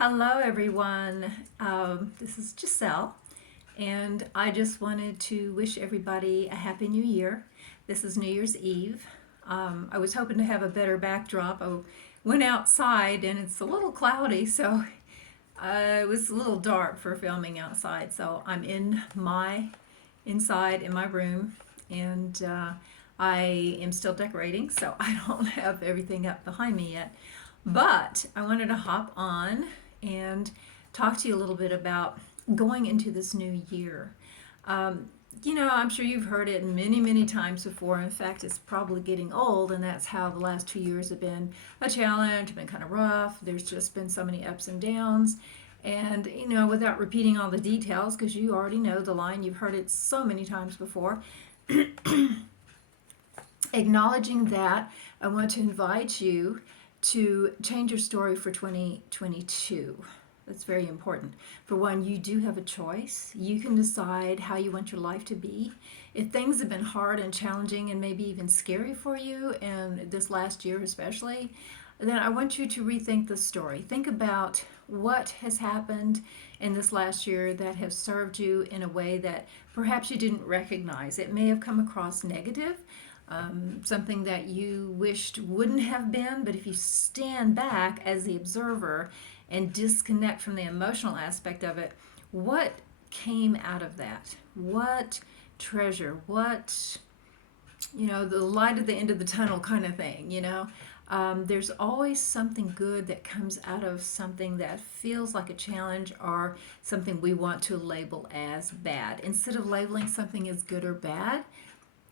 Hello, everyone. This is Giselle, and I just wanted to wish everybody a Happy New Year. This is New Year's Eve. I was hoping to have a better backdrop. I went outside, and it's a little cloudy, so it was a little dark for filming outside. So I'm inside in my room, and I am still decorating, so I don't have everything up behind me yet. But I wanted to hop on and talk to you a little bit about going into this new year. Um, I'm sure you've heard it many, many times before. In fact, it's probably getting old, and that's how the last 2 years have been a challenge, been kind of rough. There's just been so many ups and downs. And, without repeating all the details, because you already know the line, you've heard it so many times before, acknowledging that, I want to invite you to change your story for 2022. That's very important. For one, you do have a choice. You can decide how you want your life to be. If things have been hard and challenging and maybe even scary for you, and this last year especially, then I want you to rethink the story. Think about what has happened in this last year that have served you in a way that perhaps you didn't recognize. It may have come across negative, something that you wished wouldn't have been, but if you stand back as the observer and disconnect from the emotional aspect of it, what came out of that? What treasure? What, the light at the end of the tunnel kind of thing. There's always something good that comes out of something that feels like a challenge or something we want to label as bad. Instead of labeling something as good or bad,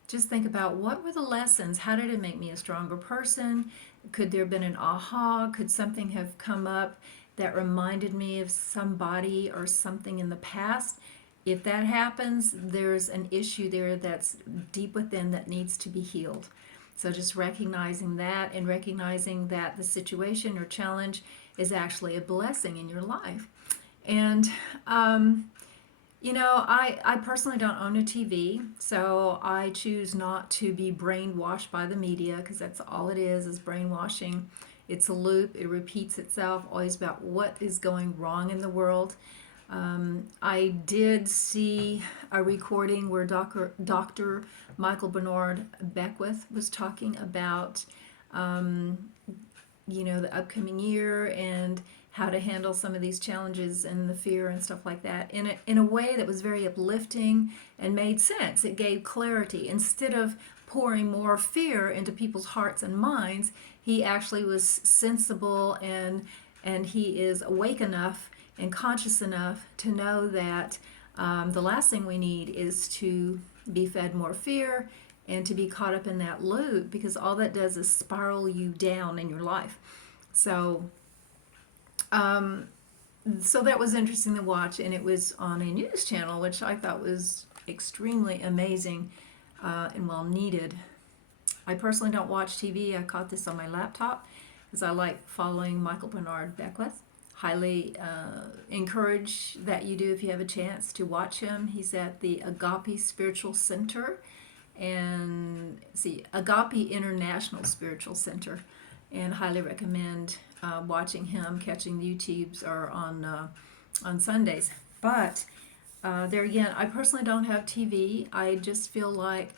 just think about what were the lessons? How did it make me a stronger person? Could there have been an aha? Could something have come up that reminded me of somebody or something in the past? If that happens, there's an issue there that's deep within that needs to be healed. So just recognizing that and recognizing that the situation or challenge is actually a blessing in your life. And I personally don't own a TV, so I choose not to be brainwashed by the media because that's all it is brainwashing. It's a loop, it repeats itself, always about what is going wrong in the world. I did see a recording where Dr. Michael Bernard Beckwith was talking about, the upcoming year and how to handle some of these challenges and the fear and stuff like that in a way that was very uplifting and made sense. It gave clarity. Instead of pouring more fear into people's hearts and minds, he actually was sensible and he is awake enough and conscious enough to know that the last thing we need is to be fed more fear and to be caught up in that loop, because all that does is spiral you down in your life. So, um, so that was interesting to watch, and it was on a news channel, which I thought was extremely amazing and well needed. I personally don't watch TV. I caught this on my laptop because I like following Michael Bernard Beckwith. Highly encourage that you do if you have a chance to watch him. He's at the Agape Spiritual Center and Agape International Spiritual Center, and highly recommend watching him, catching YouTubes or on Sundays. But there again, I personally don't have TV. I just feel like,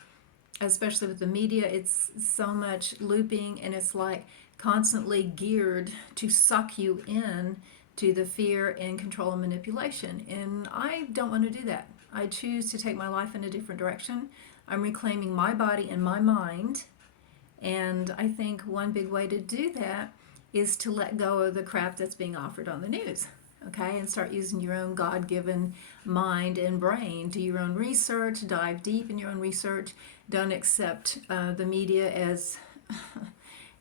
especially with the media, it's so much looping, and it's like constantly geared to suck you in to the fear and control and manipulation. And I don't want to do that. I choose to take my life in a different direction. I'm reclaiming my body and my mind. And I think one big way to do that is to let go of the crap that's being offered on the news. Okay, and start using your own God given mind and brain. Do your own research, dive deep in your own research. Don't accept the media as,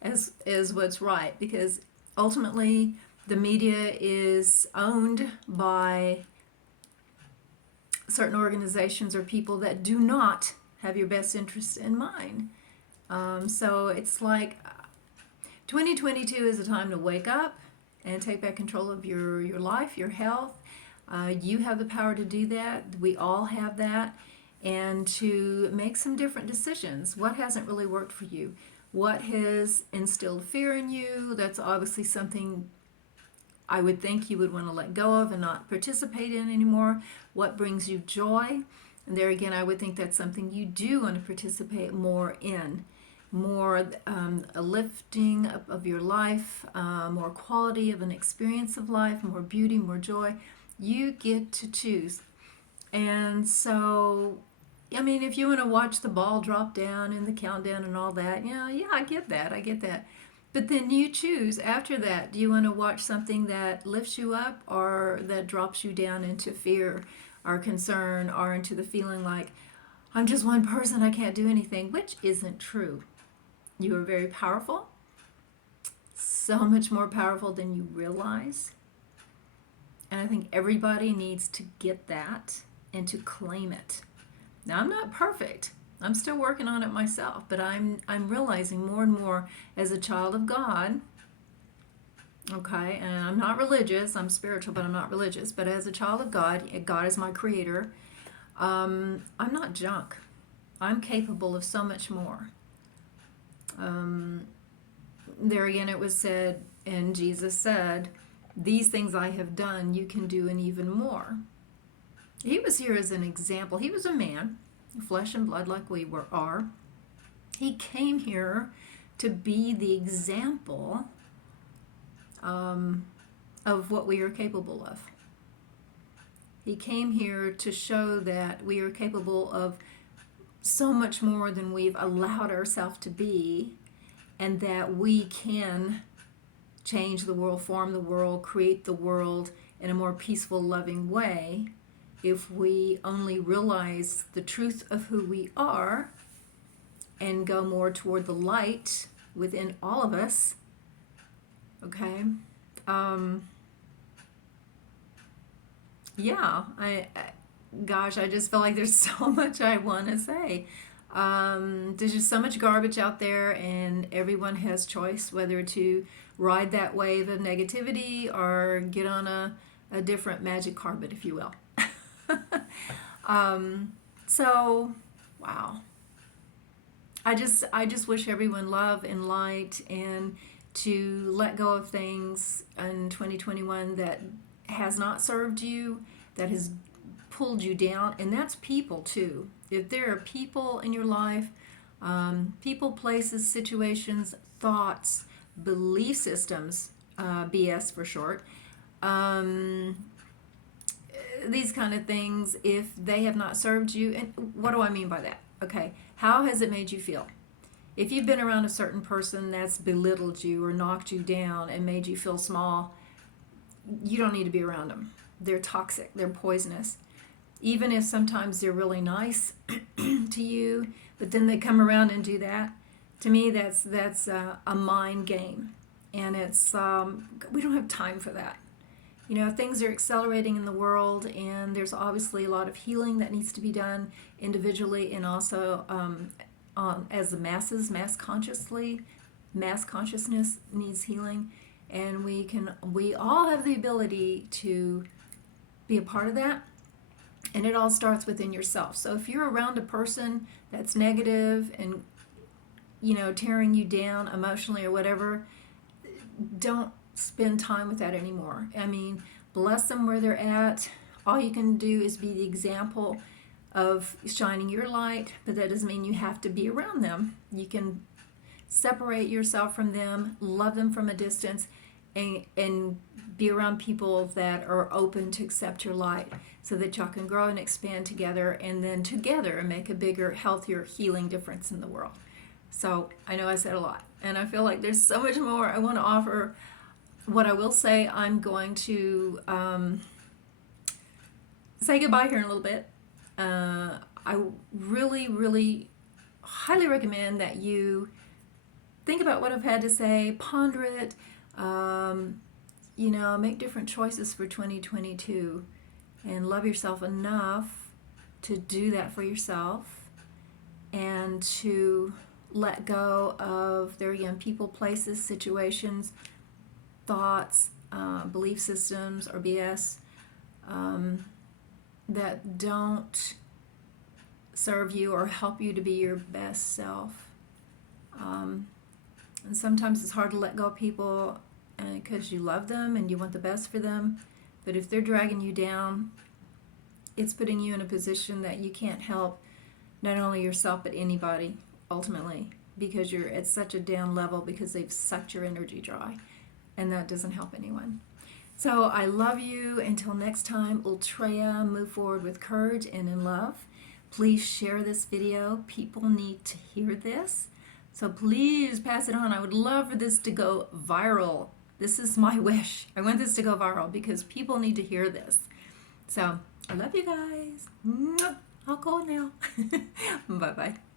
as what's right, because ultimately the media is owned by certain organizations or people that do not have your best interests in mind. So it's like 2022 is a time to wake up and take back control of your life, your health. You have the power to do that. We all have that. And to make some different decisions. What hasn't really worked for you? What has instilled fear in you? That's obviously something I would think you would want to let go of and not participate in anymore. What brings you joy? And there again, I would think that's something you do want to participate more in. More a lifting of your life, more quality of an experience of life, more beauty, more joy. You get to choose. And so, I mean, if you want to watch the ball drop down and the countdown and all that, yeah, I get that. I get that. But then you choose after that. Do you want to watch something that lifts you up or that drops you down into fear or concern or into the feeling like, I'm just one person, I can't do anything, which isn't true. You are very powerful, so much more powerful than you realize. And I think everybody needs to get that and to claim it. Now, I'm not perfect. I'm still working on it myself, but I'm realizing more and more as a child of God, okay, and I'm not religious, I'm spiritual, but I'm not religious, but as a child of God, God is my creator, I'm not junk. I'm capable of so much more. There again, it was said, and Jesus said, these things I have done, you can do and even more. He was here as an example. He was a man, flesh and blood like we are. He came here to be the example of what we are capable of. He came here to show that we are capable of so much more than we've allowed ourselves to be, and that we can change the world, form the world, create the world in a more peaceful, loving way if we only realize the truth of who we are and go more toward the light within all of us. Okay? Yeah, gosh, I just feel like there's so much I want to say. There's just so much garbage out there, and everyone has choice whether to ride that wave of negativity or get on a different magic carpet, if you will. So, wow. I just wish everyone love and light, and to let go of things in 2021 that has not served you, that has pulled you down, and that's people too. If there are people in your life, people, places, situations, thoughts, belief systems, BS for short, these kind of things, if they have not served you, and what do I mean by that? Okay, how has it made you feel? If you've been around a certain person that's belittled you or knocked you down and made you feel small, you don't need to be around them. They're toxic, they're poisonous. Even if sometimes they're really nice to you, but then they come around and do that, to me that's a mind game. And it's we don't have time for that. You know, things are accelerating in the world, and there's obviously a lot of healing that needs to be done individually and also as the masses, mass consciousness needs healing, and we all have the ability to be a part of that, and it all starts within yourself. So if you're around a person that's negative and, you know, tearing you down emotionally or whatever, don't spend time with that anymore. I mean, bless them where they're at. All you can do is be the example of shining your light, but that doesn't mean you have to be around them. You can separate yourself from them, love them from a distance, and be around people that are open to accept your light, so that y'all can grow and expand together, and then together make a bigger, healthier, healing difference in the world. So I know I said a lot, and I feel like there's so much more I want to offer. What I will say, I'm going to say goodbye here in a little bit. I really, really highly recommend that you think about what I've had to say, ponder it, you know, make different choices for 2022, and love yourself enough to do that for yourself, and to let go of, there again, people, places, situations, thoughts, belief systems, or BS that don't serve you or help you to be your best self. And sometimes it's hard to let go of people because you love them and you want the best for them. But if they're dragging you down, it's putting you in a position that you can't help not only yourself but anybody ultimately, because you're at such a down level because they've sucked your energy dry, and that doesn't help anyone. So I love you. Until next time, Ultreya, move forward with courage and in love. Please share this video. People need to hear this. So please pass it on. I would love for this to go viral. This is my wish. I want this to go viral because people need to hear this. So I love you guys. I'll go now. Bye-bye.